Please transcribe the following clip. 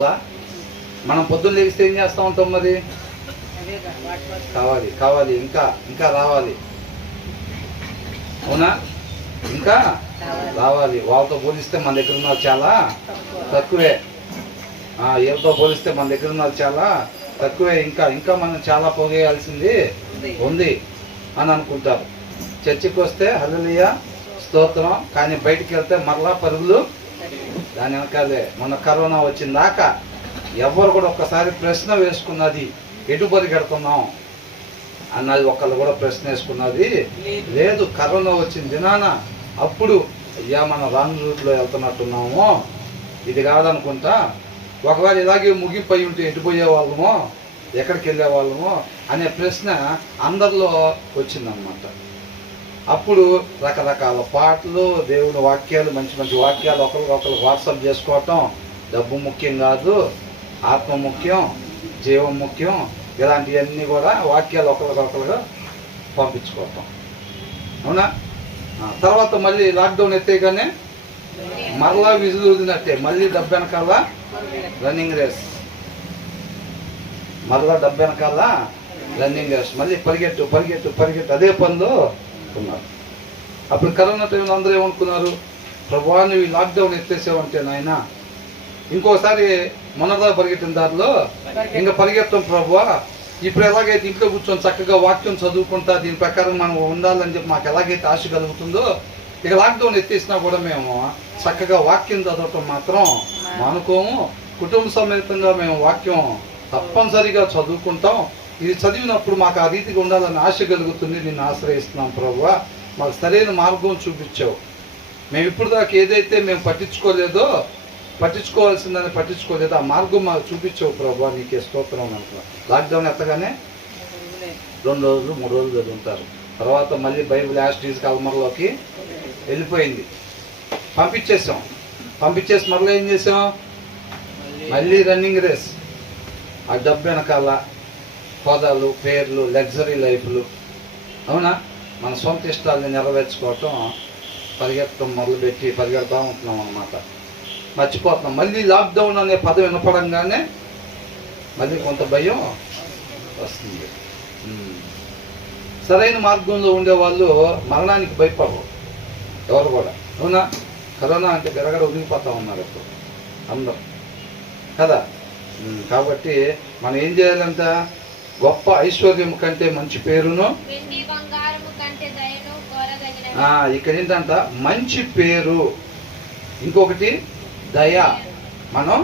మనం పొద్దున్న లేస్తే ఏం చేస్తూ ఉంటాం? మరి కావాలి కావాలి ఇంకా ఇంకా రావాలి, అవునా? ఇంకా రావాలి. వాళ్ళతో పోలిస్తే మన దగ్గర ఉన్నది చాలా తక్కువే. వీళ్ళతో పోలిస్తే మన దగ్గర ఉన్నది చాలా తక్కువే. ఇంకా ఇంకా మనం చాలా పోగేయాల్సింది ఉంది అని అనుకుంటారు. చర్చికి వస్తే హల్లెలూయా స్తోత్రం, కానీ బయటికి వెళ్తే మరలా పరుగులు దాని వెనకాలే. మన కరోనా వచ్చిందాక ఎవరు కూడా ఒక్కసారి ప్రశ్న వేసుకున్నది ఎటు పరిగెడుతున్నాం అన్నది ఒకళ్ళు కూడా ప్రశ్న వేసుకున్నది లేదు. కరోనా వచ్చిన దినాన అప్పుడు అయ్యా మనం రాంగ్ రూట్లో వెళ్తున్నట్టున్నామో, ఇది కాదనుకుంటా. ఒకవేళ ఇలాగే ముగిపోయి ఉంటే ఎటు పోయే వాళ్ళమో, ఎక్కడికి వెళ్ళే వాళ్ళమో అనే ప్రశ్న అందరిలో వచ్చిందనమాట. అప్పుడు రకరకాల పాటలు, దేవుని వాక్యాలు, మంచి మంచి వాక్యాలు ఒకరికొకరు వాట్సాప్ చేసుకోవటం. డబ్బు ముఖ్యం కాదు, ఆత్మ ముఖ్యం, జీవం ముఖ్యం, ఇలాంటివన్నీ కూడా వాక్యాలు ఒకరికొకరుగా పంపించుకోవటం, అవునా? తర్వాత మళ్ళీ లాక్డౌన్ ఎత్తేగానే మరలా విజులు వదిలినట్టే మళ్ళీ డబ్బు వెనకాల రన్నింగ్ రేస్, మరలా డబ్బు వెనకాల రన్నింగ్ రేస్, మళ్ళీ పరిగెట్టు పరిగెట్టు పరిగెట్టు, అదే పనిలో ఉన్నారు. అప్పుడు కరోనా టైంలో అందరూ ఏమనుకున్నారు? ప్రభువా నువ్వు ఈ లాక్డౌన్ ఎత్తేసావంటే నాయన ఇంకోసారి మొన్నదా పరిగెట్టిన దారిలో ఇంకా పరిగెత్తాం ప్రభువా. ఇప్పుడు ఎలాగైతే ఇంట్లో కూర్చొని చక్కగా వాక్యం చదువుకుంటా దీని ప్రకారం మనం ఉండాలని చెప్పి మాకు ఎలాగైతే ఆశ కలుగుతుందో, ఇక లాక్డౌన్ ఎత్తేసినా కూడా మేము చక్కగా వాక్యం చదవటం మాత్రం మానుకోము. కుటుంబ సమేతంగా మేము వాక్యం తప్పనిసరిగా చదువుకుంటాం. ఇది చదివినప్పుడు మాకు ఆ రీతిగా ఉండాలని ఆశ కలుగుతుంది. నిన్ను ఆశ్రయిస్తున్నాం ప్రభువా, మాకు సరైన మార్గం చూపించావు. మేము ఇప్పుడు దాకా ఏదైతే మేము పట్టించుకోవాల్సిందని పట్టించుకోలేదు, ఆ మార్గం మాకు చూపించావు ప్రభువా, నీకే స్తోత్రం అంటున్నాం. లాక్డౌన్ ఎత్తగానే 2 రోజులు 3 రోజులు చదువుతారు. తర్వాత మళ్ళీ బైబిల్ యాస్టీస్ కల్మర్లోకి వెళ్ళిపోయింది. పంపించేసి మరలా ఏం చేసాం? మళ్ళీ రన్నింగ్ రేస్. ఆ డబ్బు వెనకాల హోదాలు, పేర్లు, లగ్జరీ లైఫ్లు, అవునా? మన సొంత ఇష్టాలని నెరవేర్చుకోవటం పరిగెత్తడం మొదలుపెట్టి పరిగెడతా ఉంటున్నాం అన్నమాట. మర్చిపోతున్నాం. మళ్ళీ లాక్డౌన్ అనే పదం వినపడంగానే మళ్ళీ కొంత భయం వస్తుంది. సరైన మార్గంలో ఉండేవాళ్ళు మరణానికి భయపడరు ఎవరు కూడా, అవునా? కరోనా అంటే గడగడ ఉరిగిపోతా ఉన్నారు ఇప్పుడు అందరూ కదా. కాబట్టి మనం ఏం చేయాలంట? గొప్ప ఐశ్వర్యం కంటే మంచి పేరును, ఇక్కడ ఏంటంట మంచి పేరు, ఇంకొకటి దయ మనం